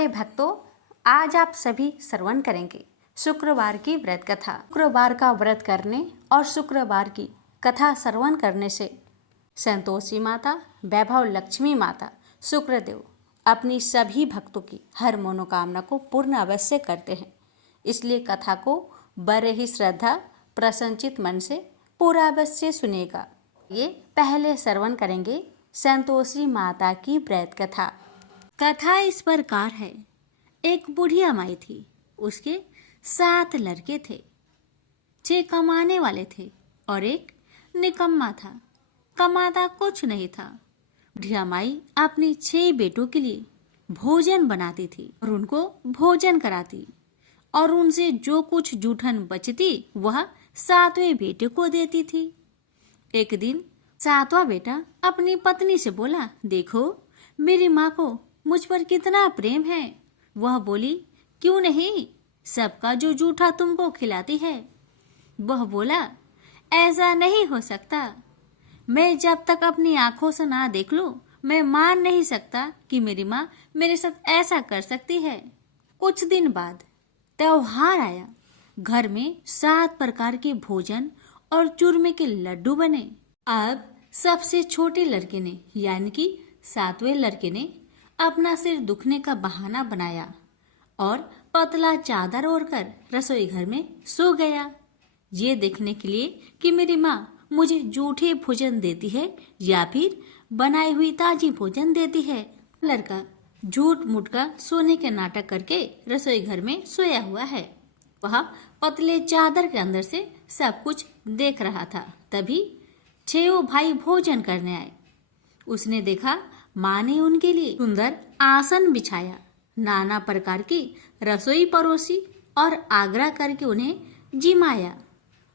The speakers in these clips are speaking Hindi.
प्यारे भक्तों, आज आप सभी श्रवण करेंगे शुक्रवार की व्रत कथा। शुक्रवार का व्रत करने और शुक्रवार की कथा श्रवण करने से संतोषी माता, वैभव लक्ष्मी माता, शुक्रदेव अपनी सभी भक्तों की हर मनोकामना को पूर्ण अवश्य करते हैं। इसलिए कथा को बड़े ही श्रद्धा प्रसन्नचित मन से पूरा अवश्य सुनेगा। ये पहले श्रवण करेंगे संतोषी माता की व्रत कथा। कथा इस प्रकार है। एक बुढ़िया माई थी, उसके 7 लड़के थे। 6 कमाने वाले थे और एक निकम्मा था, कमाता कुछ नहीं था। बुढ़िया माई अपनी 6 बेटों के लिए भोजन बनाती थी और उनको भोजन कराती और उनसे जो कुछ जूठन बचती वह 7वें बेटे को देती थी। एक दिन 7वां बेटा अपनी पत्नी से बोला, देखो मेरी माँ को मुझ पर कितना प्रेम है। वह बोली, क्यों नहीं, सबका जो जूठा तुमको खिलाती है। वह बोला, ऐसा नहीं हो सकता। मैं जब तक अपनी आंखों से ना देख लूं, मैं मान नहीं सकता कि मेरी माँ मेरे साथ ऐसा कर सकती है। कुछ दिन बाद त्योहार आया। घर में 7 प्रकार के भोजन और चूरमे के लड्डू बने। अब सबसे छोटे लड़के ने यानी कि 7वें लड़के ने अपना सिर दुखने का बहाना बनाया और पतला चादर ओढ़कर रसोई घर में सो गया, ये देखने के लिए कि मेरी माँ मुझे जूठे भोजन देती है या फिर बनाई हुई ताजी भोजन देती है। लड़का झूठ मूठ का सोने के नाटक करके रसोई घर में सोया हुआ है। वह पतले चादर के अंदर से सब कुछ देख रहा था। तभी 6 भाई भोजन करने आए। उसने देखा माँ ने उनके लिए सुंदर आसन बिछाया, नाना प्रकार की रसोई परोसी और आग्रह करके उन्हें जिमाया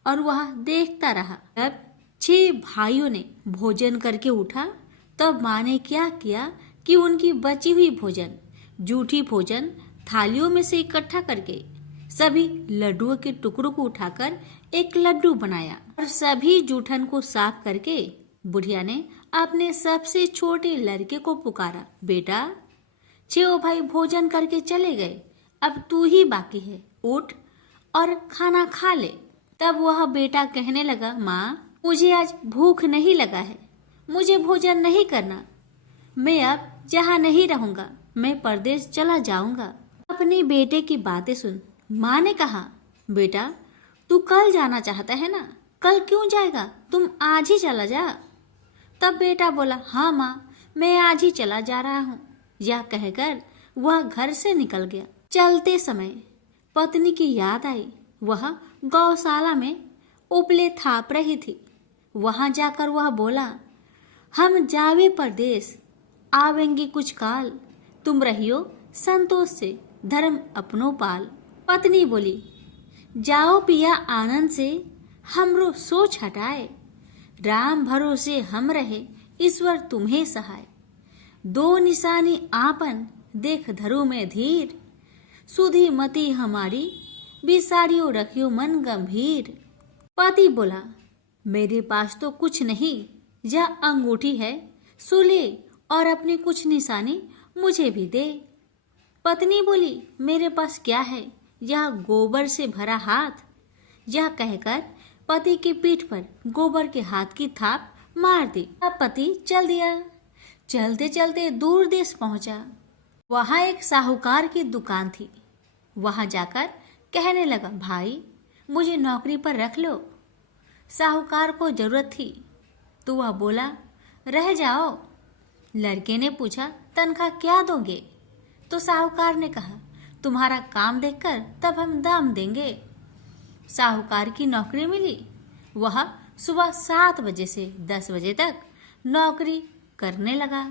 और वह देखता रहा। तब 6 भाइयों ने भोजन करके उठा। तब माँ ने क्या किया कि उनकी बची हुई भोजन, जूठी भोजन थालियों में से इकट्ठा करके सभी लड्डुओं के टुकड़ों को उठाकर एक लड्डू बनाया और सभी जूठन को साफ करके बुढ़िया ने अपने सबसे छोटे लड़के को पुकारा, बेटा 6 भाई भोजन करके चले गए, अब तू ही बाकी है, उठ और खाना खा ले। तब वह बेटा कहने लगा, माँ मुझे आज भूख नहीं लगा है, मुझे भोजन नहीं करना, मैं अब जहाँ नहीं रहूंगा, मैं परदेश चला जाऊंगा। अपने बेटे की बातें सुन माँ ने कहा, बेटा तू कल जाना चाहता है ना, कल क्यों जाएगा, तुम आज ही चला जा। तब बेटा बोला, हाँ माँ मैं आज ही चला जा रहा हूँ। यह कहकर वह घर से निकल गया। चलते समय पत्नी की याद आई। वह गौशाला में उपले थाप रही थी। वहां जाकर वह बोला, हम जावे परदेश, आवेंगे कुछ काल, तुम रहियो संतोष से, धर्म अपनो पाल। पत्नी बोली, जाओ पिया आनंद से, हमरो सोच हटाए, राम भरोसे हम रहे, ईश्वर तुम्हें सहाय। 2 निशानी आपन, देख धरो में धीर, सुधी मति हमारी, बिसारियो रखियो मन गंभीर। पति बोला, मेरे पास तो कुछ नहीं, यह अंगूठी है, सुले और अपनी कुछ निशानी मुझे भी दे। पत्नी बोली, मेरे पास क्या है, यह गोबर से भरा हाथ। यह कहकर पति की पीठ पर गोबर के हाथ की थाप मार दी। अब पति चल दिया। चलते चलते दूर देश पहुंचा। वहां एक साहूकार की दुकान थी। वहां जाकर कहने लगा, भाई मुझे नौकरी पर रख लो। साहूकार को जरूरत थी तो वह बोला, रह जाओ। लड़के ने पूछा, तनख्वाह क्या दोगे? तो साहूकार ने कहा, तुम्हारा काम देखकर तब हम दाम देंगे। साहूकार की नौकरी मिली। वह सुबह 7 बजे से 10 बजे तक नौकरी करने लगा।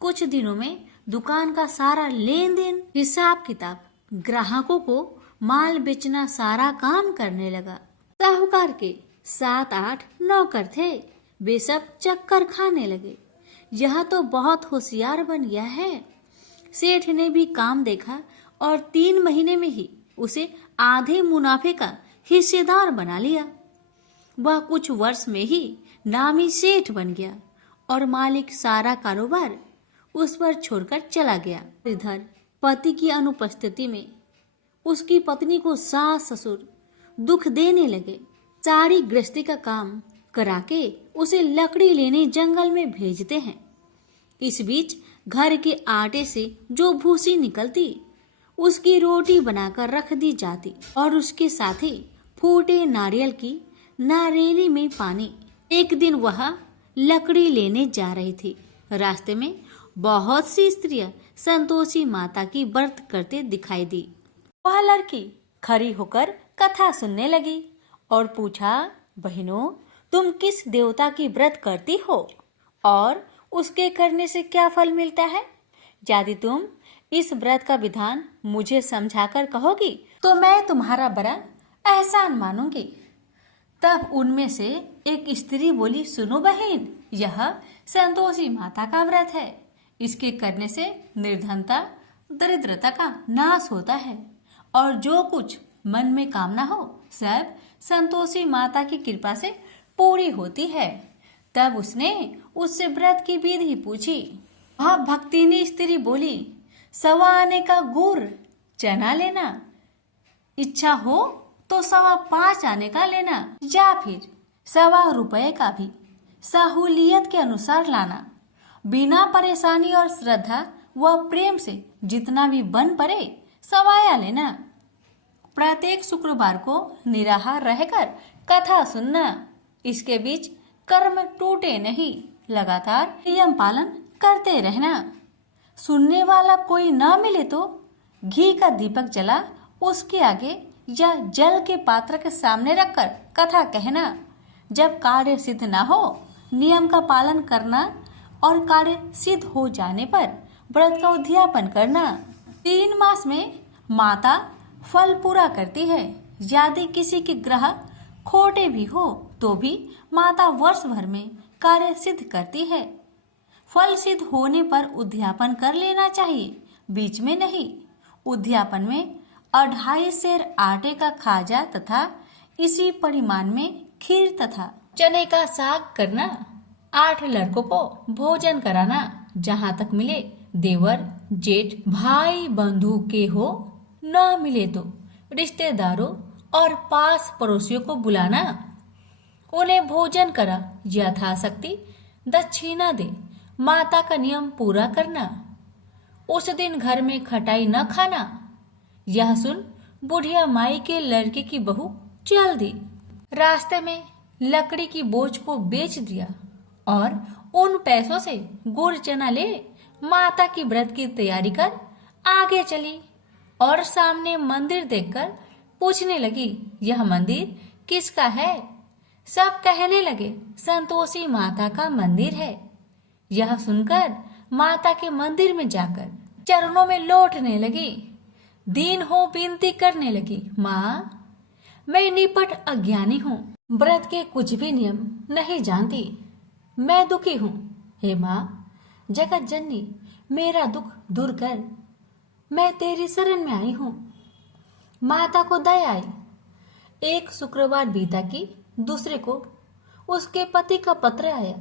कुछ दिनों में दुकान का सारा लेन देन, हिसाब किताब, ग्राहकों को माल बेचना, सारा काम करने लगा। साहूकार के 7-8 नौकर थे। वे सब चक्कर खाने लगे। यह तो बहुत होशियार बन गया है। सेठ ने भी काम देखा और 3 महीने में ही उसे आधे मुनाफे का हिस्सेदार बना लिया। वह कुछ वर्ष में ही नामी सेठ बन गया और मालिक सारा कारोबार उस पर छोड़कर चला गया। इधर पति की अनुपस्थिति में उसकी पत्नी को सास ससुर दुख देने लगे। सारी गृहस्थी का काम करा के उसे लकड़ी लेने जंगल में भेजते हैं। इस बीच घर के आटे से जो भूसी निकलती उसकी रोटी बनाकर रख दी जाती और उसके साथ ही फूटे नारियल की नारेली में पानी। एक दिन वह लकड़ी लेने जा रही थी। रास्ते में बहुत सी स्त्रियां संतोषी माता की व्रत करते दिखाई दी। वह लड़की खड़ी होकर कथा सुनने लगी और पूछा, बहनों, तुम किस देवता की व्रत करती हो और उसके करने से क्या फल मिलता है? यदि तुम इस व्रत का विधान मुझे समझाकर कहोगी तो मैं तुम्हारा बड़ा एहसान मानूंगी। तब उनमें से एक स्त्री बोली, सुनो बहन, यह संतोषी माता का व्रत है। इसके करने से निर्धनता दरिद्रता का नाश होता है और जो कुछ मन में कामना हो सब संतोषी माता की कृपा से पूरी होती है। तब उसने उससे व्रत की विधि पूछी। वह भक्तिनी स्त्री बोली, 1.25 आने का गुड़ चना लेना, इच्छा हो तो 5.25 आने का लेना या फिर 1.25 रुपए का भी सहूलियत के अनुसार लाना। बिना परेशानी और श्रद्धा व प्रेम से जितना भी बन पड़े सवाया लेना। प्रत्येक शुक्रवार को निराहार रहकर कथा सुनना। इसके बीच कर्म टूटे नहीं, लगातार नियम पालन करते रहना। सुनने वाला कोई ना मिले तो घी का दीपक जला उसके आगे या जल के पात्र के सामने रखकर कथा कहना। जब कार्य सिद्ध ना हो नियम का पालन करना और कार्य सिद्ध हो जाने पर व्रत का उद्यापन करना। 3 मास में माता फल पूरा करती है। यदि किसी के ग्रह खोटे भी हो तो भी माता वर्ष भर में कार्य सिद्ध करती है। फल सिद्ध होने पर उद्यापन कर लेना चाहिए, बीच में नहीं। उद्यापन में 2.5 सेर आटे का खाजा तथा इसी परिमाण में खीर तथा चने का साग करना। 8 लड़कों को भोजन कराना। जहाँ तक मिले देवर जेठ भाई बंधु के हो, न मिले तो रिश्तेदारों और पास पड़ोसियों को बुलाना। उन्हें भोजन करा, यथाशक्ति दक्षिणा दे। माता का नियम पूरा करना। उस दिन घर में खटाई न खाना। यह सुन बुढ़िया माई के लड़के की बहू चल दी। रास्ते में लकड़ी की बोझ को बेच दिया और उन पैसों से गुड़ चना ले माता की व्रत की तैयारी कर आगे चली और सामने मंदिर देखकर पूछने लगी, यह मंदिर किसका है? सब कहने लगे, संतोषी माता का मंदिर है। यह सुनकर माता के मंदिर में जाकर चरणों में लौटने लगी। दीन हो विनती करने लगी, माँ, मैं निपट अज्ञानी हूँ, व्रत के कुछ भी नियम नहीं जानती, मैं दुखी हूँ। हे माँ, जगत जननी, मेरा दुख दूर कर, मैं तेरी शरण में आई हूँ। माता को दया आई। एक शुक्रवार बीता कि दूसरे को उसके पति का पत्र आया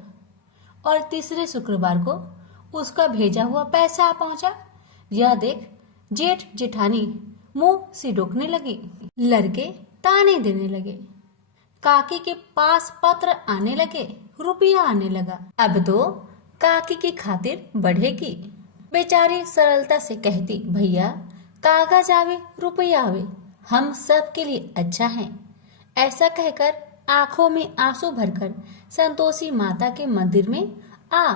और तीसरे शुक्रवार को उसका भेजा हुआ पैसा आ पहुंचा। यह देख जेठ जेठानी मुंह सिडोकने लगी। लड़के ताने देने लगे। काकी के पास पत्र आने लगे, रुपया आने लगा। अब तो काकी की खातिर बढ़ेगी। बेचारी सरलता से कहती, भैया कागज आवे रुपया आवे, हम सब के लिए अच्छा है। ऐसा कहकर आंखों में आंसू भरकर संतोषी माता के मंदिर में आ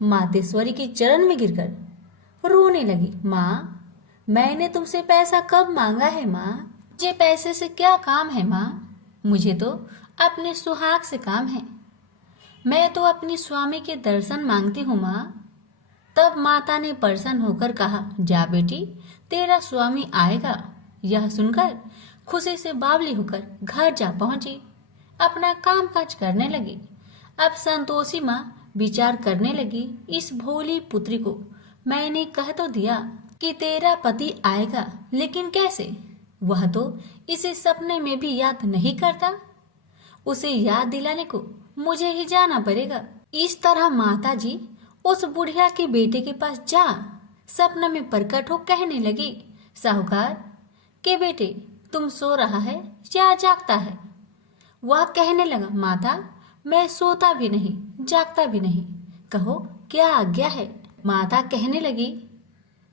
मातेश्वरी के चरण में गिरकर रोने लगी। माँ, मैंने तुमसे पैसा कब मांगा है माँ? मुझे पैसे से क्या काम है माँ? मुझे तो अपने सुहाग से काम है। मैं तो अपनी स्वामी के दर्शन मांगती हूँ माँ। तब माता ने प्रसन्न होकर कहा, जा बेटी, तेरा स्वामी आएगा। यह सुनकर खुशी से बावली होकर घर जा पहुंची, अपना काम काज करने लगी। अब संतोषी माँ विचार करने लगी, इस भोली पुत्री को मैंने कह तो दिया कि तेरा पति आएगा, लेकिन कैसे? वह तो इसे सपने में भी याद नहीं करता। उसे याद दिलाने को मुझे ही जाना पड़ेगा। इस तरह माता जी उस बुढ़िया के बेटे के पास जा सपने में प्रकट हो कहने लगी, साहूकार के बेटे तुम सो रहा है या जागता है? वह कहने लगा, माता मैं सोता भी नहीं जागता भी नहीं, कहो क्या आज्ञा है? माता कहने लगी,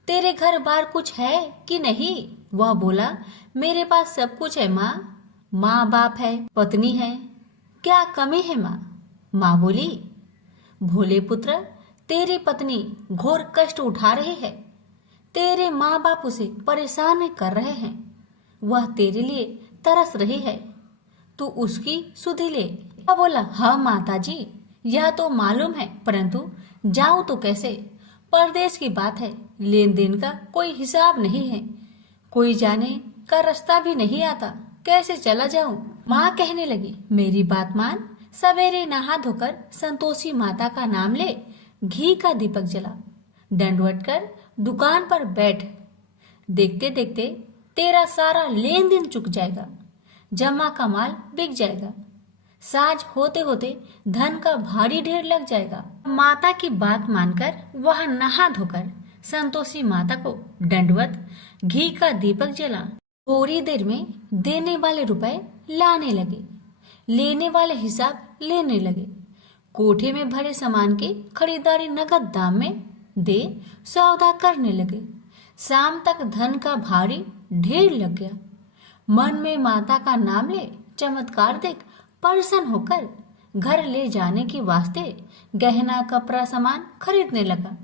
तेरे घर बार कुछ है कि नहीं? वह बोला, मेरे पास सब कुछ है माँ, माँ बाप है, पत्नी है, क्या कमी है माँ? माँ बोली, भोले पुत्र तेरी पत्नी घोर कष्ट उठा रही है, तेरे माँ बाप उसे परेशान कर रहे हैं, वह तेरे लिए तरस रही है, तू उसकी सुधि ले। वह बोला, हाँ माता जी यह तो मालूम है, परंतु जाऊं तो कैसे? परदेश की बात है, लेन देन का कोई हिसाब नहीं है, कोई जाने का रास्ता भी नहीं आता, कैसे चला जाऊं? माँ कहने लगी, मेरी बात मान, सवेरे नहा धोकर संतोषी माता का नाम ले, घी का दीपक जला, दंडवत कर दुकान पर बैठ, देखते देखते तेरा सारा लेन देन चुक जाएगा, जमा का माल बिक जाएगा, साज होते होते धन का भारी ढेर लग जाएगा। माता की बात मानकर वह नहा धोकर संतोषी माता को दंडवत घी का दीपक जला, थोड़ी देर में देने वाले रुपए लाने लगे, लेने वाले हिसाब लेने लगे, कोठे में भरे सामान की खरीदारी नगद दाम में दे सौदा करने लगे। शाम तक धन का भारी ढेर लग गया। मन में माता का नाम ले चमत्कार देख प्रसन्न होकर घर ले जाने के वास्ते गहना कपड़ा सामान खरीदने लगा।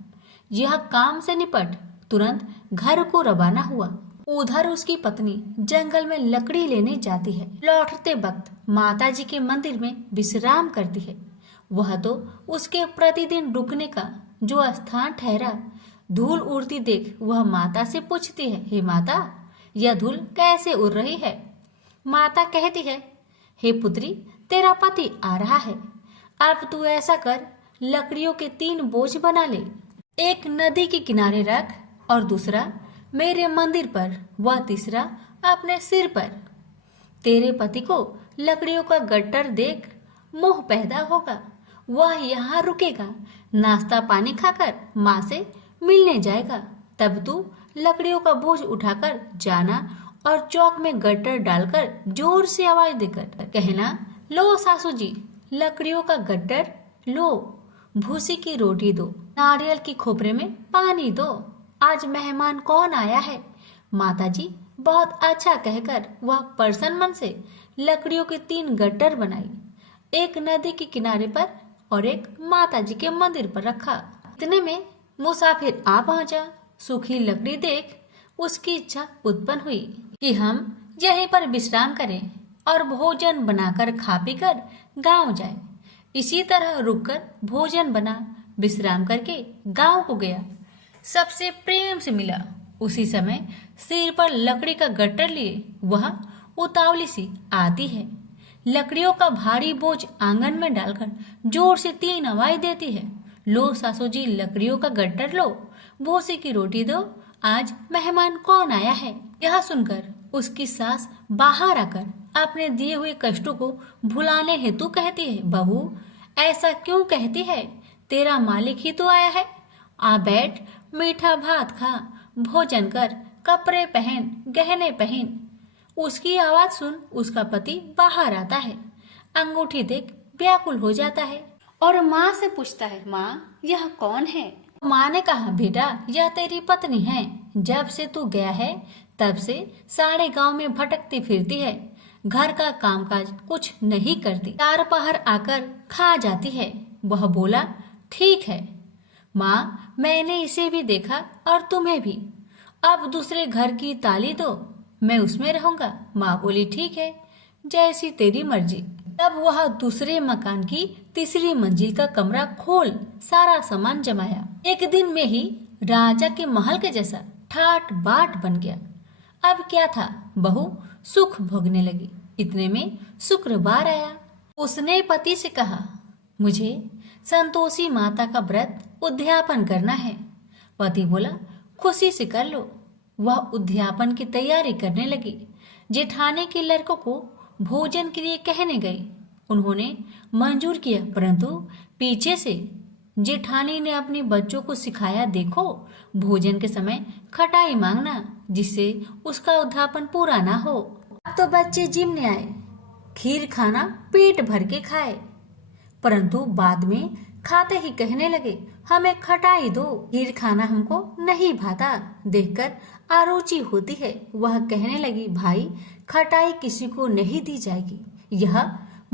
यह काम से निपट तुरंत घर को रवाना हुआ। उधर उसकी पत्नी जंगल में लकड़ी लेने जाती है। लौटते वक्त माता जी के मंदिर में विश्राम करती है। वह तो उसके प्रतिदिन रुकने का जो स्थान ठहरा। धूल उड़ती देख वह माता से पूछती है, हे माता यह धूल कैसे उड़ रही है? माता कहती है, हे पुत्री तेरा पति आ रहा है, अब तू ऐसा कर लकड़ियों के 3 बोझ बना ले, एक नदी के किनारे रख और दूसरा मेरे मंदिर पर व तीसरा अपने सिर पर। तेरे पति को लकड़ियों का गट्टर देख मोह पैदा होगा, वह यहाँ रुकेगा, नाश्ता पानी खाकर माँ से मिलने जाएगा, तब तू लकड़ियों का बोझ उठाकर जाना और चौक में गट्टर डालकर जोर से आवाज देकर कहना, लो सासू जी लकड़ियों का गट्टर लो, भूसी की रोटी दो, नारियल की खोपरे में पानी दो, आज मेहमान कौन आया है? माताजी बहुत अच्छा कहकर वह प्रसन्न मन से लकड़ियों के 3 गट्टर बनाई, एक नदी के किनारे पर और एक माताजी के मंदिर पर रखा। इतने में मुसाफिर आ पहुंचा। सूखी लकड़ी देख उसकी इच्छा उत्पन्न हुई कि हम यहीं पर विश्राम करें और भोजन बनाकर खा पीकर गांव जाए। इसी तरह रुककर भोजन बना, विश्राम करके गांव को गया, सबसे प्रेम से मिला। उसी समय सिर पर लकड़ी का गट्टर लिए वह उतावली सी आती है, लकड़ियों का भारी बोझ आंगन में डालकर जोर से 3 आवाज देती है, लो सासू जी लकड़ियों का गट्टर लो, भूसी की रोटी दो, आज मेहमान कौन आया है? यह सुनकर उसकी सास बाहर आकर अपने दिए हुए कष्टों को भुलाने हेतु कहती है, बहू ऐसा क्यों कहती है? तेरा मालिक ही तो आया है, आ बैठ, मीठा भात खा, भोजन कर, कपड़े पहन, गहने पहन। उसकी आवाज सुन उसका पति बाहर आता है, अंगूठी देख व्याकुल हो जाता है और माँ से पूछता है, माँ यह कौन है? माँ ने कहा, बेटा यह तेरी पत्नी है, जब से तू गया है तब से सारे गांव में भटकती फिरती है, घर का कामकाज कुछ नहीं करती, 4 पहर आकर खा जाती है। वह बोला, ठीक है माँ मैंने इसे भी देखा और तुम्हें भी, अब दूसरे घर की ताली दो, मैं उसमें रहूंगा। माँ बोली, ठीक है जैसी तेरी मर्जी। तब वह दूसरे मकान की 3री मंजिल का कमरा खोल सारा सामान जमाया। एक दिन में ही राजा के महल के जैसा ठाट बाट बन गया। अब क्या था, बहू सुख भोगने लगी। इतने में शुक्रवार आया। उसने पति से कहा, मुझे संतोषी माता का व्रत उद्यापन करना है। पति बोला, खुशी से कर लो। वह उद्यापन की तैयारी करने लगी। जेठानी के लड़कों को भोजन के लिए कहने गई। उन्होंने मंजूर किया, परंतु पीछे से जेठानी ने अपने बच्चों को सिखाया, देखो भोजन के समय खटाई मांगना, जिससे उसका उद्यापन पूरा ना हो। अब तो बच्चे जिमने आए, खीर खाना पेट भर के खाए, परंतु बाद में खाते ही कहने लगे, हमें खटाई दो, खीर खाना हमको नहीं भाता, देखकर आरुचि होती है। वह कहने लगी, भाई खटाई किसी को नहीं दी जाएगी, यह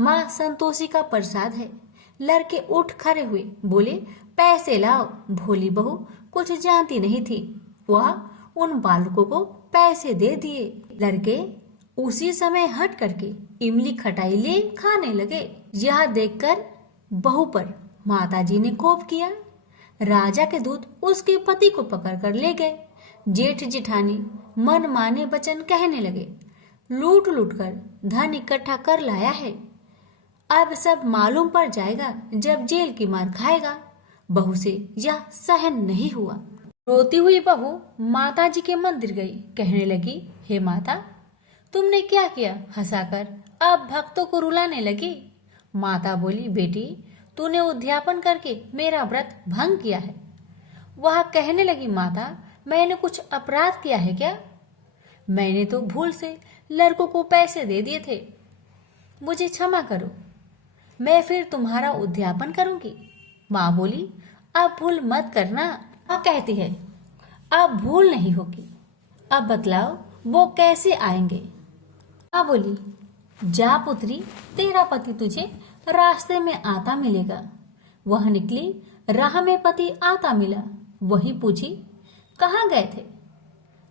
माँ संतोषी का प्रसाद है। लड़के उठ खड़े हुए, बोले, पैसे लाओ। भोली बहू कुछ जानती नहीं थी, वह उन बालकों को पैसे दे दिए। लड़के उसी समय हट करके इमली खटाई ले खाने लगे। यह देखकर बहू पर माताजी ने कोप किया। राजा के दूत उसके पति को पकड़कर ले गए। जेठ जेठानी मन माने वचन कहने लगे, लूट लूट कर धन इकट्ठा कर लाया है, अब सब मालूम पड़ जाएगा जब जेल की मार खाएगा। बहू से यह सहन नहीं हुआ। रोती हुई बहू माताजी के मंदिर गई, कहने लगी, हे माता, तुमने क्या किया? हंसाकर अब भक्तों को रुलाने लगी। माता बोली, बेटी तूने उद्यापन करके मेरा व्रत भंग किया है। वह कहने लगी, माता मैंने कुछ अपराध किया है क्या? मैंने तो भूल से लड़कों को पैसे दे दिए थे, मुझे क्षमा करो, मैं फिर तुम्हारा उद्यापन करूंगी। माँ बोली, अब भूल मत करना। माँ कहती है, अब भूल नहीं होगी, अब बतलाओ वो कैसे आएंगे? माँ बोली, जा पुत्री, तेरा पति तुझे रास्ते में आता मिलेगा। वह निकली, राह में पति आता मिला। वही पूछी, कहाँ गए थे?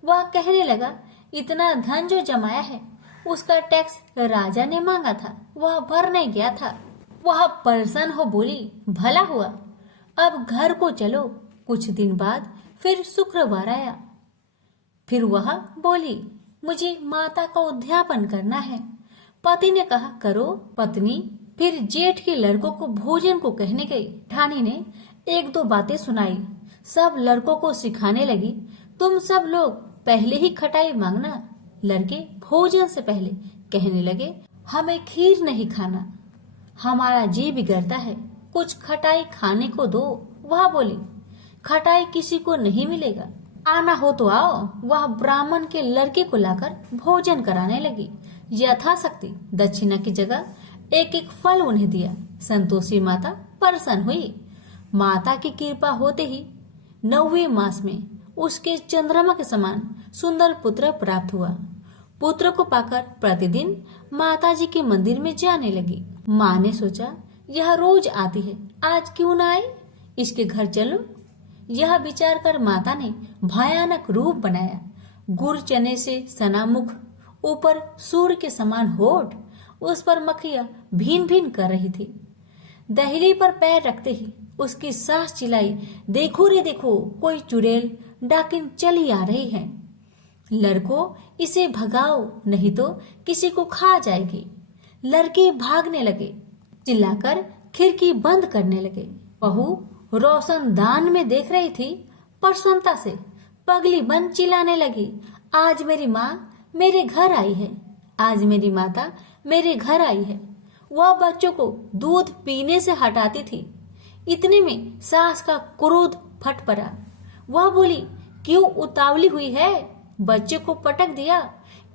वह कहने लगा, इतना धन जो जमाया है उसका टैक्स राजा ने मांगा था, वह भरने गया था। वह परेशान हो बोली, भला हुआ, अब घर को चलो। कुछ दिन बाद फिर शुक्रवार आया। फिर वह बोली, मुझे माता का उद्यापन करना है। पति ने कहा, करो। पत्नी फिर जेठ के लड़कों को भोजन को कहने गई। ठानी ने एक दो बातें सुनाई, सब लड़कों को सिखाने लगी, तुम सब लोग पहले ही खटाई मांगना। लड़के भोजन से पहले कहने लगे, हमें खीर नहीं खाना, हमारा जी बिगड़ता है, कुछ खटाई खाने को दो। वह बोली, खटाई किसी को नहीं मिलेगा, आना हो तो आओ। वह ब्राह्मण के लड़के को लाकर भोजन कराने लगी। यथाशक्ति दक्षिणा की जगह एक एक फल उन्हें दिया। संतोषी माता प्रसन्न हुई। माता की कृपा होते ही 9वें मास में उसके चंद्रमा के समान सुंदर पुत्र प्राप्त हुआ। पुत्र को पाकर प्रतिदिन माताजी के मंदिर में जाने लगी। माँ ने सोचा, यह रोज आती है, आज क्यों ना आए, इसके घर चलो। यह विचार कर माता ने भयानक रूप बनाया। गुड़ चने से सना मुख, ऊपर सूर्य के समान होठ, उस पर मक्खियां भीन भीन कर रही थी। दहली पर पैर रखते ही उसकी सास चिल्लाई, देखो रे देखो, कोई चुड़ैल डाकिन चली आ रही है, लड़कों इसे भगाओ नहीं तो किसी को खा जाएगी। लड़के भागने लगे, चिल्लाकर खिड़की बंद करने लगे। बहू रोशनदान में देख रही थी, प्रसन्नता से पगली बन चिल्लाने लगी, आज मेरी माँ मेरे घर आई है, आज मेरी माता मेरे घर आई है। वह बच्चों को दूध पीने से हटाती थी। इतने में सास का क्रोध फट पड़ा। वह बोली, क्यों उतावली हुई है, बच्चे को पटक दिया।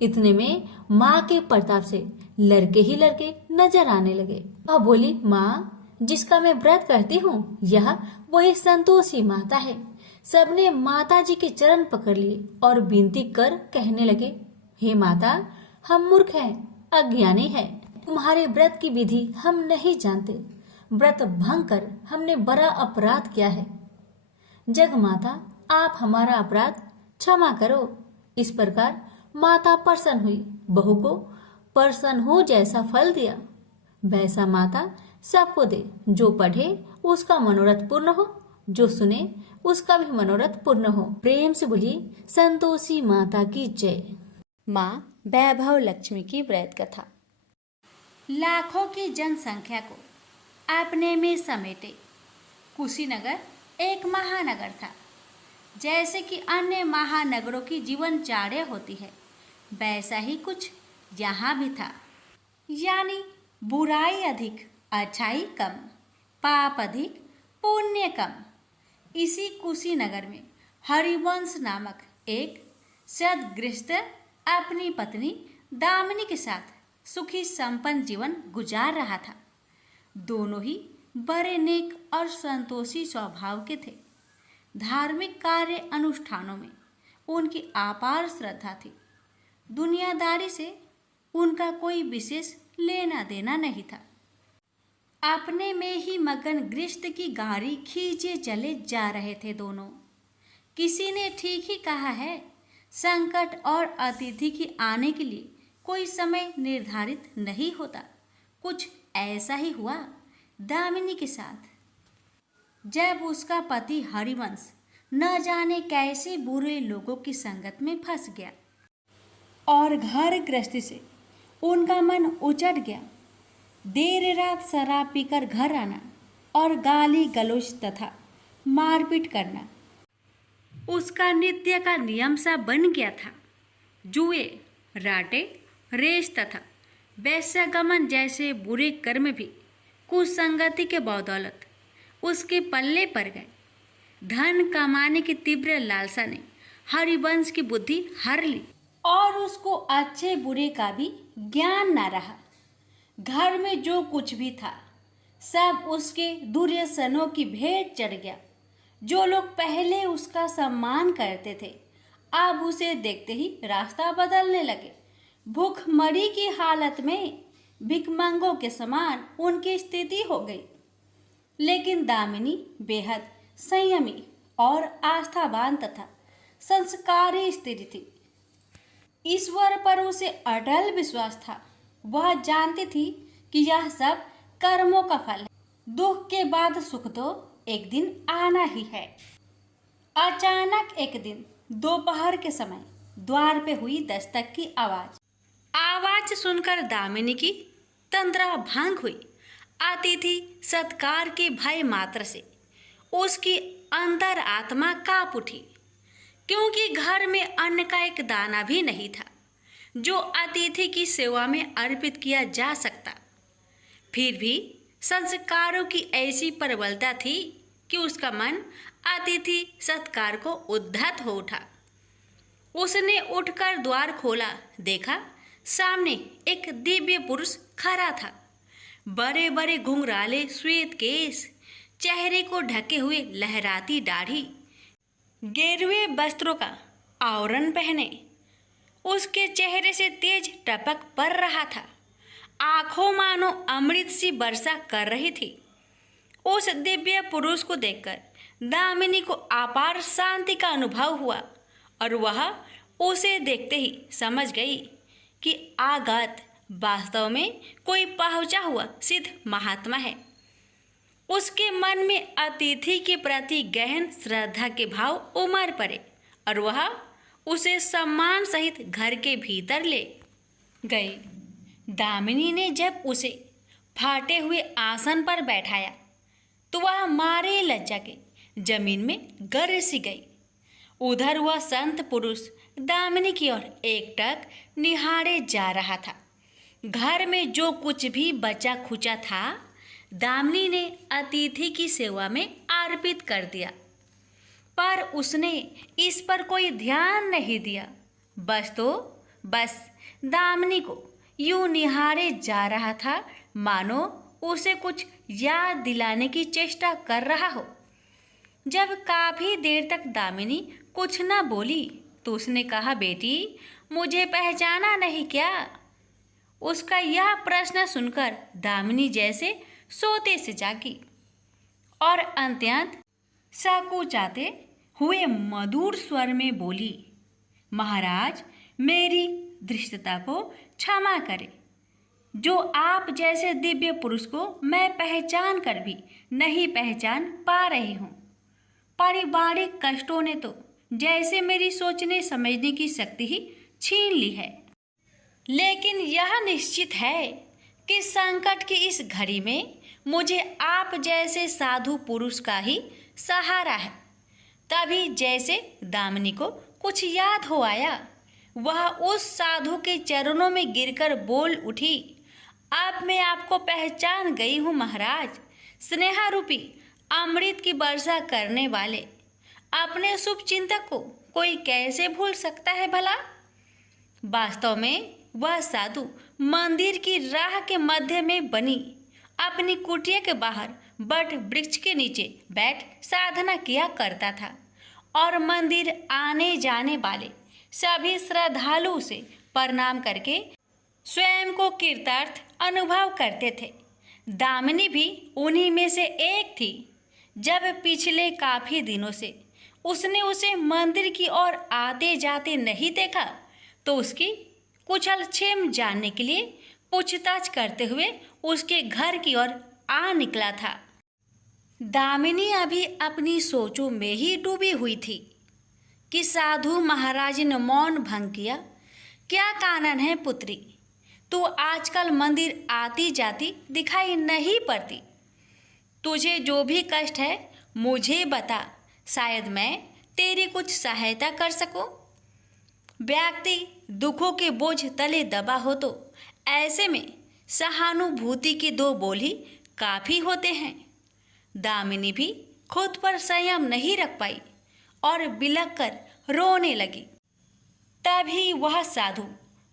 इतने में माँ के प्रताप से लड़के ही लड़के नजर आने लगे। वह बोली, माँ जिसका मैं व्रत करती हूँ, यह वही संतोषी माता है। सबने माता जी के चरण पकड़ लिए और विनती कर कहने लगे, हे माता, हम मूर्ख हैं, अज्ञानी हैं, तुम्हारे व्रत की विधि हम नहीं जानते, व्रत भंग कर हमने बड़ा अपराध किया है। जग माता, आप हमारा अपराध क्षमा करो। इस प्रकार माता प्रसन्न हुई। बहू को प्रसन्न हो जैसा फल दिया, वैसा माता सबको दे। जो पढ़े उसका मनोरथ पूर्ण हो, जो सुने उसका भी मनोरथ पूर्ण हो। प्रेम से बोलिए संतोषी माता की जय। माँ वैभव लक्ष्मी की व्रत कथा। लाखों की जनसंख्या को अपने में समेटे कुशीनगर एक महानगर था। जैसे कि अन्य महानगरों की जीवनचर्या होती है, वैसा ही कुछ यहाँ भी था। यानी बुराई अधिक, अच्छाई कम, पाप अधिक, पुण्यकम। इसी कुशीनगर में हरिवंश नामक एक सद्गृहस्थ अपनी पत्नी दामिनी के साथ सुखी संपन्न जीवन गुजार रहा था। दोनों ही बड़े नेक और संतोषी स्वभाव के थे। धार्मिक कार्य अनुष्ठानों में उनकी अपार श्रद्धा थी। दुनियादारी से उनका कोई विशेष लेना देना नहीं था। अपने में ही मगन गृहस्थ की गाड़ी खींचे चले जा रहे थे दोनों। किसी ने ठीक ही कहा है, संकट और अतिथि की आने के लिए कोई समय निर्धारित नहीं होता। कुछ ऐसा ही हुआ दामिनी के साथ। जब उसका पति हरिवंश न जाने कैसे बुरे लोगों की संगत में फंस गया और घर गृहस्थी से उनका मन उचट गया। देर रात शराब पीकर घर आना और गाली गलौज तथा मारपीट करना उसका नित्य का नियम सा बन गया था। जुए, राटे, रेस तथा वैश्यगमन जैसे बुरे कर्म भी कुसंगति के बदौलत उसके पल्ले पड़ गए। धन कमाने की तीव्र लालसा ने हरिवंश की बुद्धि हर ली और उसको अच्छे बुरे का भी ज्ञान न रहा। घर में जो कुछ भी था सब उसके दुर्व्यसनों की भेंट चढ़ गया। जो लोग पहले उसका सम्मान करते थे अब उसे देखते ही रास्ता बदलने लगे। भूखमरी की हालत में भिखमंगों के समान उनकी स्थिति हो गई। लेकिन दामिनी बेहद संयमी और आस्थावान तथा संस्कारी स्त्री थी। ईश्वर पर उसे अटल विश्वास था। वह जानती थी कि यह सब कर्मों का फल है। दुख के बाद सुख तो एक दिन आना ही है। अचानक एक दिन दोपहर के समय द्वार पे हुई दस्तक की आवाज सुनकर दामिनी की तंद्रा भंग हुई। अतिथि सत्कार के भय मात्र से उसकी अंतर आत्मा कांप उठी, क्योंकि घर में अन्न का एक दाना भी नहीं था जो अतिथि की सेवा में अर्पित किया जा सकता। फिर भी संस्कारों की ऐसी प्रबलता थी कि उसका मन अतिथि सत्कार को उद्धत हो उठा। उसने उठकर द्वार खोला, देखा सामने एक दिव्य पुरुष खड़ा था। बड़े बड़े घुंघराले श्वेत केश, चेहरे को ढके हुए लहराती दाढ़ी, गेरुए वस्त्रों का आवरण पहने उसके चेहरे से तेज टपक पड़ रहा था। आंखों मानो अमृत सी वर्षा कर रही थी। उस दिव्य पुरुष को देखकर दामिनी को अपार शांति का अनुभव हुआ और वह उसे देखते ही समझ गई कि आगत वास्तव में कोई पहुंचा हुआ सिद्ध महात्मा है। उसके मन में अतिथि के प्रति गहन श्रद्धा के भाव उमड़ पड़े और वह उसे सम्मान सहित घर के भीतर ले गई। दामिनी ने जब उसे फाटे हुए आसन पर बैठाया तो वह मारे लज्जा के जमीन में गिर सी गई। उधर वह संत पुरुष दामिनी की ओर एकटक निहारे जा रहा था। घर में जो कुछ भी बचा खुचा था दामिनी ने अतिथि की सेवा में अर्पित कर दिया, पर उसने इस पर कोई ध्यान नहीं दिया। बस दामिनी को यूं निहारे जा रहा था मानो उसे कुछ याद दिलाने की चेष्टा कर रहा हो। जब काफ़ी देर तक दामिनी कुछ न बोली तो उसने कहा, बेटी मुझे पहचाना नहीं क्या? उसका यह प्रश्न सुनकर दामिनी जैसे सोते से जागी और अत्यंत संकुचाते हुए मधुर स्वर में बोली, महाराज मेरी धृष्टता को क्षमा करें। जो आप जैसे दिव्य पुरुष को मैं पहचान कर भी नहीं पहचान पा रही हूँ। पारिवारिक कष्टों ने तो जैसे मेरी सोचने समझने की शक्ति ही छीन ली है। लेकिन यह निश्चित है कि संकट की इस घड़ी में मुझे आप जैसे साधु पुरुष का ही सहारा है। तभी जैसे दामिनी को कुछ याद हो आया, वह उस साधु के चरणों में गिरकर बोल उठी, अब मैं आपको पहचान गई हूँ महाराज। स्नेहा रूपी अमृत की वर्षा करने वाले अपने शुभ चिंतक को कोई कैसे भूल सकता है भला। वास्तव में वह साधु मंदिर की राह के मध्य में बनी अपनी कुटिया के बाहर बट वृक्ष के नीचे बैठ साधना किया करता था और मंदिर आने जाने वाले सभी श्रद्धालु से प्रणाम करके स्वयं को कृतार्थ अनुभव करते थे। दामिनी भी उन्हीं में से एक थी। जब पिछले काफी दिनों से उसने उसे मंदिर की ओर आते जाते नहीं देखा तो उसकी कुशल क्षेम जानने के लिए पूछताछ करते हुए उसके घर की ओर आ निकला था। दामिनी अभी अपनी सोचों में ही डूबी हुई थी कि साधु महाराज ने मौन भंग किया। क्या कारण है पुत्री, तू आजकल मंदिर आती जाती दिखाई नहीं पड़ती। तुझे जो भी कष्ट है मुझे बता, शायद मैं तेरी कुछ सहायता कर सकूं। व्यक्ति दुखों के बोझ तले दबा हो तो ऐसे में सहानुभूति के दो बोल ही काफ़ी होते हैं। दामिनी भी खुद पर संयम नहीं रख पाई और बिलख कर रोने लगी। तभी वह साधु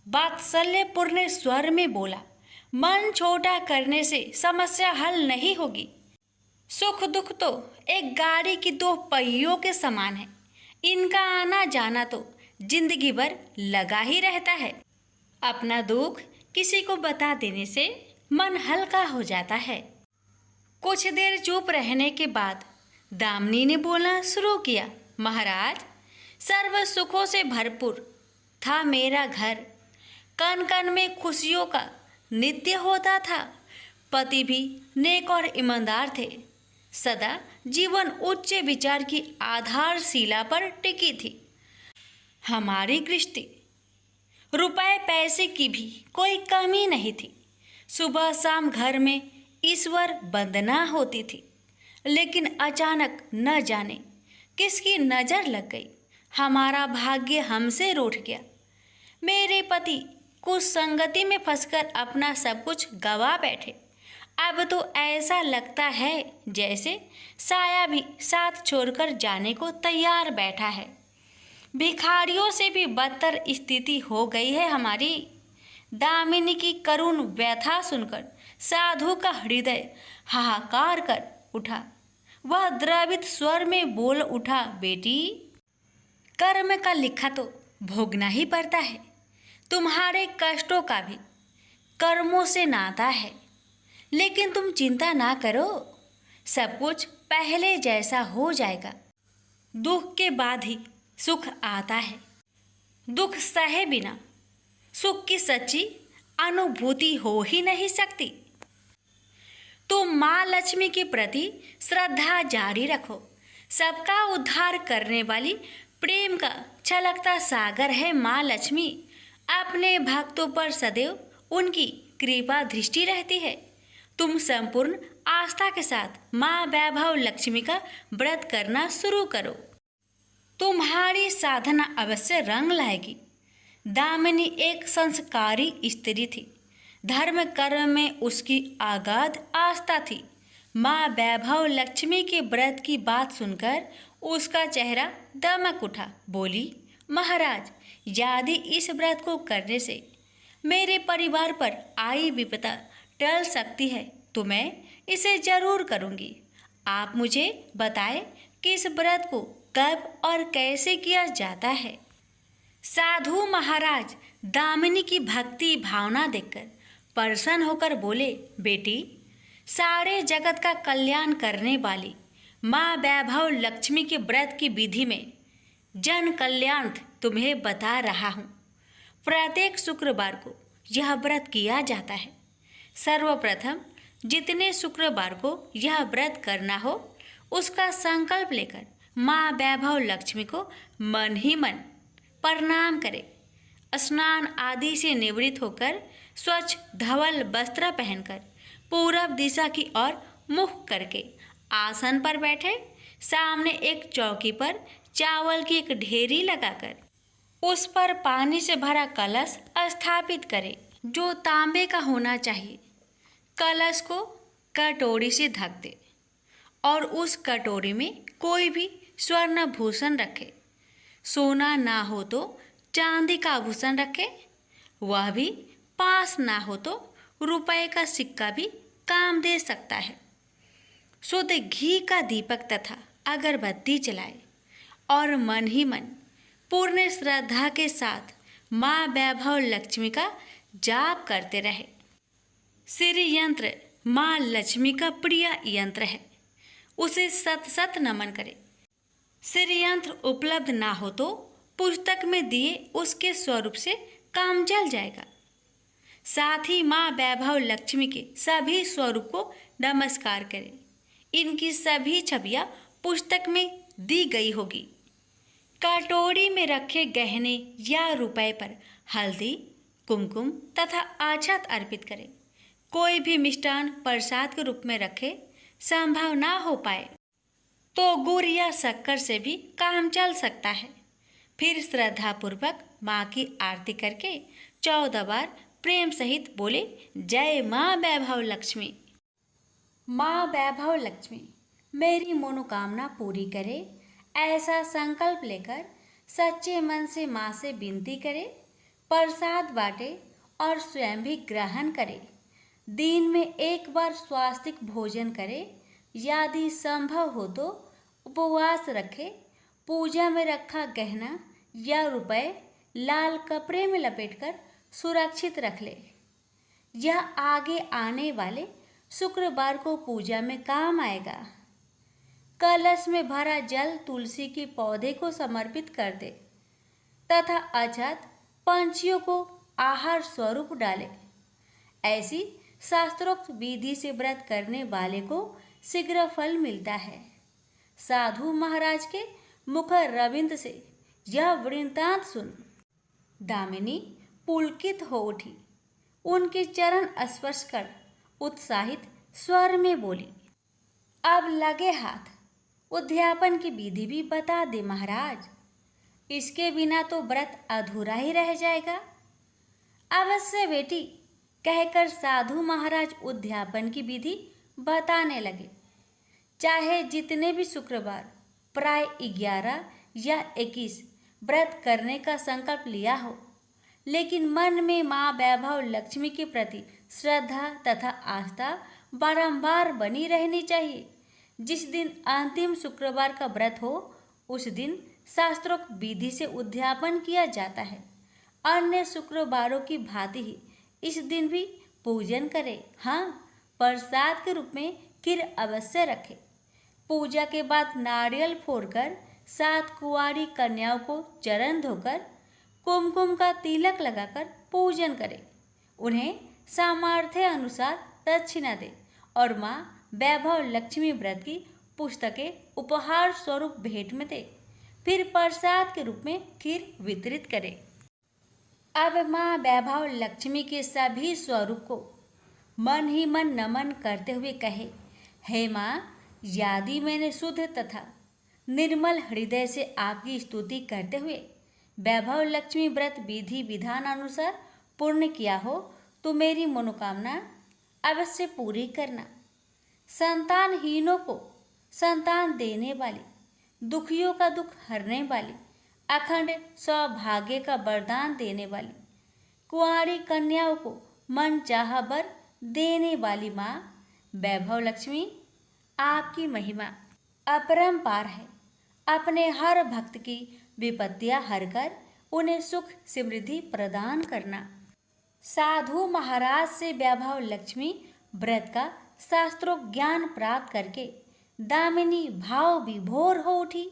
वात्सल्यपूर्ण स्वर में बोला, मन छोटा करने से समस्या हल नहीं होगी। सुख दुख तो एक गाड़ी की दो पहियों के समान है, इनका आना जाना तो जिंदगी भर लगा ही रहता है। अपना दुख किसी को बता देने से मन हल्का हो जाता है। कुछ देर चुप रहने के बाद दामिनी ने बोलना शुरू किया, महाराज, सर्व सुखों से भरपूर था मेरा घर, कण कण में खुशियों का नित्य होता था। पति भी नेक और ईमानदार थे। सदा जीवन उच्च विचार की आधारशिला पर टिकी थी। हमारी गृहस्थी रुपए पैसे की भी कोई कमी नहीं थी। सुबह शाम घर में ईश्वर वंदना होती थी। लेकिन अचानक न जाने किसकी नज़र लग गई, हमारा भाग्य हमसे रूठ गया। मेरे पति कुछ संगति में फंसकर अपना सब कुछ गवा बैठे। अब तो ऐसा लगता है जैसे साया भी साथ छोड़कर जाने को तैयार बैठा है। भिखारियों से भी बदतर स्थिति हो गई है हमारी। दामिनी की करुण व्यथा सुनकर साधु का हृदय हाहाकार कर उठा। वह द्रवित स्वर में बोल उठा, बेटी, कर्म का लिखा तो भोगना ही पड़ता है। तुम्हारे कष्टों का भी कर्मों से नाता है। लेकिन तुम चिंता ना करो, सब कुछ पहले जैसा हो जाएगा। दुख के बाद ही सुख आता है। दुख सहे बिना सुख की सच्ची अनुभूति हो ही नहीं सकती। तुम माँ लक्ष्मी के प्रति श्रद्धा जारी रखो। सबका उद्धार करने वाली प्रेम का छलकता सागर है माँ लक्ष्मी। अपने भक्तों पर सदैव उनकी कृपा दृष्टि रहती है। तुम संपूर्ण आस्था के साथ माँ वैभव लक्ष्मी का व्रत करना शुरू करो। तुम्हारी साधना अवश्य रंग लाएगी। दामिनी एक संस्कारी स्त्री थी। धर्म कर्म में उसकी अगाध आस्था थी। माँ वैभव लक्ष्मी के व्रत की बात सुनकर उसका चेहरा दमक उठा। बोली, महाराज, यदि इस व्रत को करने से मेरे परिवार पर आई विपदा टल सकती है तो मैं इसे जरूर करूँगी। आप मुझे बताएं कि इस व्रत को कब और कैसे किया जाता है। साधु महाराज दामिनी की भक्ति भावना देखकर प्रसन्न होकर बोले, बेटी, सारे जगत का कल्याण करने वाली माँ वैभव लक्ष्मी के व्रत की विधि में जन कल्याण तुम्हें बता रहा हूँ। प्रत्येक शुक्रवार को यह व्रत किया जाता है। सर्वप्रथम जितने शुक्रवार को यह व्रत करना हो उसका संकल्प लेकर माँ वैभव लक्ष्मी को मन ही मन प्रणाम करें। स्नान आदि से निवृत्त होकर स्वच्छ धवल वस्त्र पहनकर पूरब दिशा की ओर मुख करके आसन पर बैठे। सामने एक चौकी पर चावल की एक ढेरी लगाकर उस पर पानी से भरा कलश स्थापित करें, जो तांबे का होना चाहिए। कलश को कटोरी से ढक दे और उस कटोरी में कोई भी स्वर्ण भूषण रखे। सोना ना हो तो चांदी का आभूषण रखे, वह भी पास ना हो तो रुपए का सिक्का भी काम दे सकता है। शुद्ध घी का दीपक तथा अगरबत्ती जलाए और मन ही मन पूर्ण श्रद्धा के साथ माँ वैभव लक्ष्मी का जाप करते रहे। श्री यंत्र माँ लक्ष्मी का प्रिय यंत्र है, उसे सत सत नमन करें। श्री यंत्र उपलब्ध ना हो तो पुस्तक में दिए उसके स्वरूप से काम चल जाएगा। साथ ही माँ वैभव लक्ष्मी के सभी स्वरूप को नमस्कार करें। इनकी सभी छवियां पुस्तक में दी गई होगी। कटोरी में रखे गहने या रुपए पर हल्दी, कुमकुम तथा अक्षत अर्पित करें। कोई भी मिष्टान प्रसाद के रूप में रखे, संभव ना हो पाए तो गुड़ या शक्कर से भी काम चल सकता है। फिर श्रद्धापूर्वक माँ की आरती करके 14 बार प्रेम सहित बोले, जय माँ वैभव लक्ष्मी। माँ वैभव लक्ष्मी मेरी मनोकामना पूरी करे, ऐसा संकल्प लेकर सच्चे मन से माँ से विनती करे। प्रसाद बांटे और स्वयं भी ग्रहण करे। दिन में एक बार स्वास्तिक भोजन करे। यदि संभव हो तो उपवास रखे। पूजा में रखा गहना या रुपए लाल कपड़े में लपेटकर सुरक्षित रख ले। यह आगे आने वाले शुक्रवार को पूजा में काम आएगा। कलश में भरा जल तुलसी के पौधे को समर्पित कर दे तथा अक्षत पंछियों को आहार स्वरूप डाले। ऐसी शास्त्रोक्त विधि से व्रत करने वाले को शीघ्र फल मिलता है। साधु महाराज के मुख रविंद से यह वृत्तांत सुन दामिनी पुलकित हो उठी। उनके चरण स्पर्श कर उत्साहित स्वर में बोली, अब लगे हाथ उद्यापन की विधि भी बता दे महाराज। इसके बिना तो व्रत अधूरा ही रह जाएगा। अवश्य बेटी, कहकर साधु महाराज उद्यापन की विधि बताने लगे। चाहे जितने भी शुक्रवार प्राय 11 या 21 व्रत करने का संकल्प लिया हो, लेकिन मन में माँ वैभव लक्ष्मी के प्रति श्रद्धा तथा आस्था बारंबार बनी रहनी चाहिए। जिस दिन अंतिम शुक्रवार का व्रत हो, उस दिन शास्त्रोक्त विधि से उद्यापन किया जाता है। अन्य शुक्रवारों की भांति ही इस दिन भी पूजन करें। हाँ, प्रसाद के रूप में खीर अवश्य रखें। पूजा के बाद नारियल फोड़कर 7 कुंवारी कन्याओं को चरण धोकर कुमकुम का तिलक लगाकर पूजन करें। उन्हें सामर्थ्य अनुसार दक्षिणा दें और माँ वैभव लक्ष्मी व्रत की पुस्तकें उपहार स्वरूप भेंट में दें। फिर प्रसाद के रूप में खीर वितरित करें। अब माँ वैभव लक्ष्मी के सभी स्वरूप को मन ही मन नमन करते हुए कहे, हे माँ, यदि मैंने शुद्ध तथा निर्मल हृदय से आपकी स्तुति करते हुए वैभव लक्ष्मी व्रत विधि विधान अनुसार पूर्ण किया हो तो मेरी मनोकामना अवश्य पूरी करना। संतानहीनों को संतान देने वाली, दुखियों का दुख हरने वाली, अखंड सौभाग्य का वरदान देने वाली, कुंवारी कन्याओं को मन चाहा वर देने वाली माँ वैभव लक्ष्मी, आपकी महिमा अपरंपार है। अपने हर भक्त की विपत्तियां हरकर उन्हें सुख समृद्धि प्रदान करना। साधु महाराज से वैभव लक्ष्मी व्रत का शास्त्रोक्त ज्ञान प्राप्त करके दामिनी भाव विभोर हो उठी।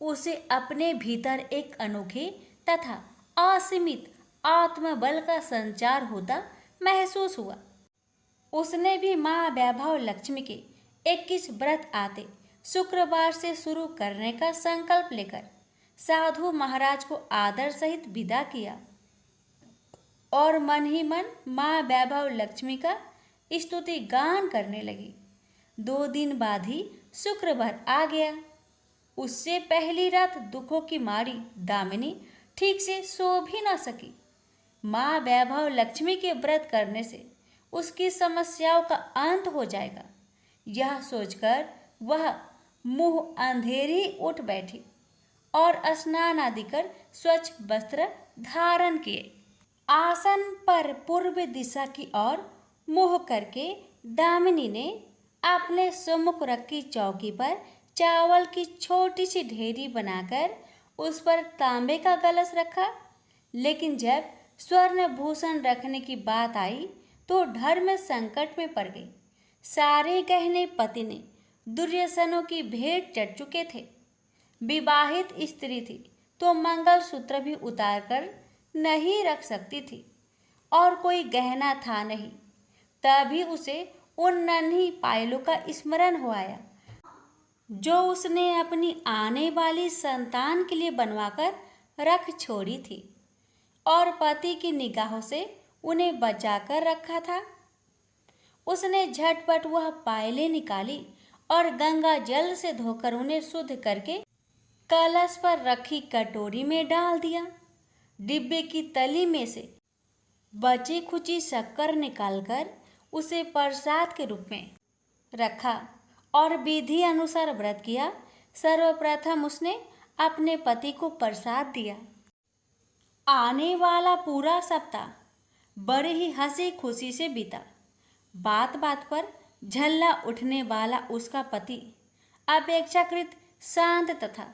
उसे अपने भीतर एक अनोखे तथा असीमित आत्मबल का संचार होता महसूस हुआ। उसने भी माँ वैभव लक्ष्मी के 21 व्रत आते शुक्रवार से शुरू करने का संकल्प लेकर साधु महाराज को आदर सहित विदा किया और मन ही मन माँ वैभव लक्ष्मी का स्तुति गान करने लगी। 2 दिन बाद ही शुक्रवार आ गया। उससे पहली रात दुखों की मारी दामिनी ठीक से सो भी ना सकी। माँ वैभव लक्ष्मी के व्रत करने से उसकी समस्याओं का अंत हो जाएगा, यह सोचकर वह मुंह अंधेरी उठ बैठी और स्नान आदि कर स्वच्छ वस्त्र धारण किए। आसन पर पूर्व दिशा की ओर मुंह करके दामिनी ने अपने सम्मुख रखी चौकी पर चावल की छोटी सी ढेरी बनाकर उस पर तांबे का कलश रखा। लेकिन जब स्वर्ण भूषण रखने की बात आई तो धर्म संकट में पड़ गई। सारे गहने पति ने दुर्योधनों की भेंट चढ़ चुके थे। विवाहित स्त्री थी तो मंगलसूत्र भी उतार कर नहीं रख सकती थी और कोई गहना था नहीं। तभी उसे उन नन्ही पायलों का स्मरण हो आया जो उसने अपनी आने वाली संतान के लिए बनवाकर रख छोड़ी थी और पति की निगाहों से उन्हें बचाकर रखा था। उसने झटपट वह पायलें निकाली और गंगा जल से धोकर उन्हें शुद्ध करके कलश पर रखी कटोरी में डाल दिया। डिब्बे की तली में से बची खुची शक्कर निकालकर उसे प्रसाद के रूप में रखा और विधि अनुसार व्रत किया। सर्वप्रथम उसने अपने पति को प्रसाद दिया। आने वाला पूरा सप्ताह बड़े ही हंसी खुशी से बीता। बात बात पर झल्ला उठने वाला उसका पति अपेक्षाकृत शांत तथा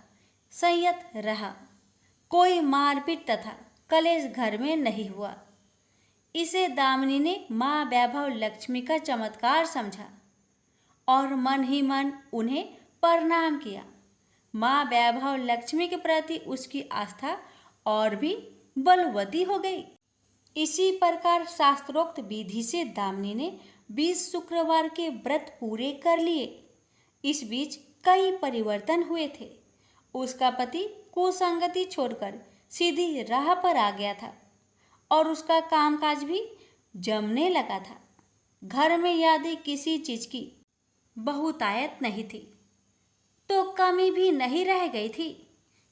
संयत रहा। कोई मारपीट तथा कलेश घर में नहीं हुआ। इसे दामिनी ने माँ वैभव लक्ष्मी का चमत्कार समझा और मन ही मन उन्हें प्रणाम किया। माँ वैभव लक्ष्मी के प्रति उसकी आस्था और भी बलवती हो गई। इसी प्रकार शास्त्रोक्त विधि से दामिनी ने 20 शुक्रवार के व्रत पूरे कर लिए। इस बीच कई परिवर्तन हुए थे। उसका पति कुसंगति छोड़कर सीधी राह पर आ गया था और उसका कामकाज भी जमने लगा था। घर में यदि किसी चीज की बहुतायत नहीं थी तो कमी भी नहीं रह गई थी।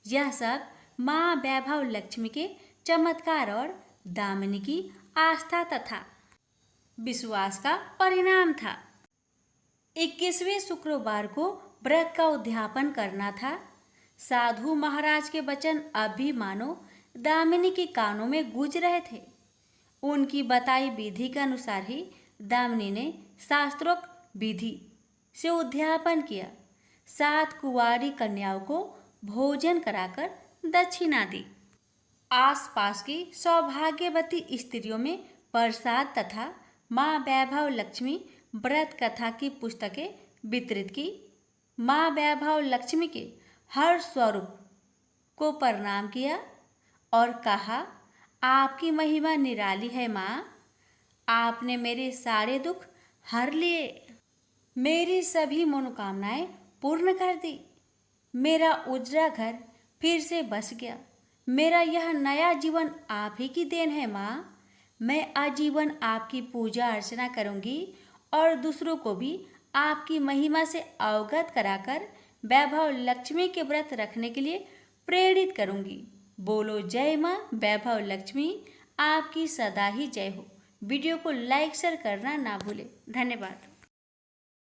यह सब माँ वैभव लक्ष्मी के चमत्कार और दामिनी की आस्था तथा विश्वास का परिणाम था। 21वें शुक्रवार को व्रत का उद्यापन करना था। साधु महाराज के वचन अब भी मानो दामिनी के कानों में गूंज रहे थे। उनकी बताई विधि के अनुसार ही दामिनी ने शास्त्रोक्त विधि से उद्यापन किया। 7 कुंवारी कन्याओं को भोजन कराकर दक्षिणा दी। आसपास की सौभाग्यवती स्त्रियों में प्रसाद तथा माँ वैभव लक्ष्मी व्रत कथा की पुस्तकें वितरित की। माँ वैभव लक्ष्मी के हर स्वरूप को प्रणाम किया और कहा, आपकी महिमा निराली है माँ। आपने मेरे सारे दुख हर लिए, मेरी सभी मनोकामनाएं पूर्ण कर दी। मेरा उजड़ा घर फिर से बस गया। मेरा यह नया जीवन आप ही की देन है माँ। मैं आजीवन आपकी पूजा अर्चना करूँगी और दूसरों को भी आपकी महिमा से अवगत कराकर वैभव लक्ष्मी के व्रत रखने के लिए प्रेरित करूँगी। बोलो जय माँ वैभव लक्ष्मी, आपकी सदा ही जय हो। वीडियो को लाइक शेयर करना ना भूलें। धन्यवाद।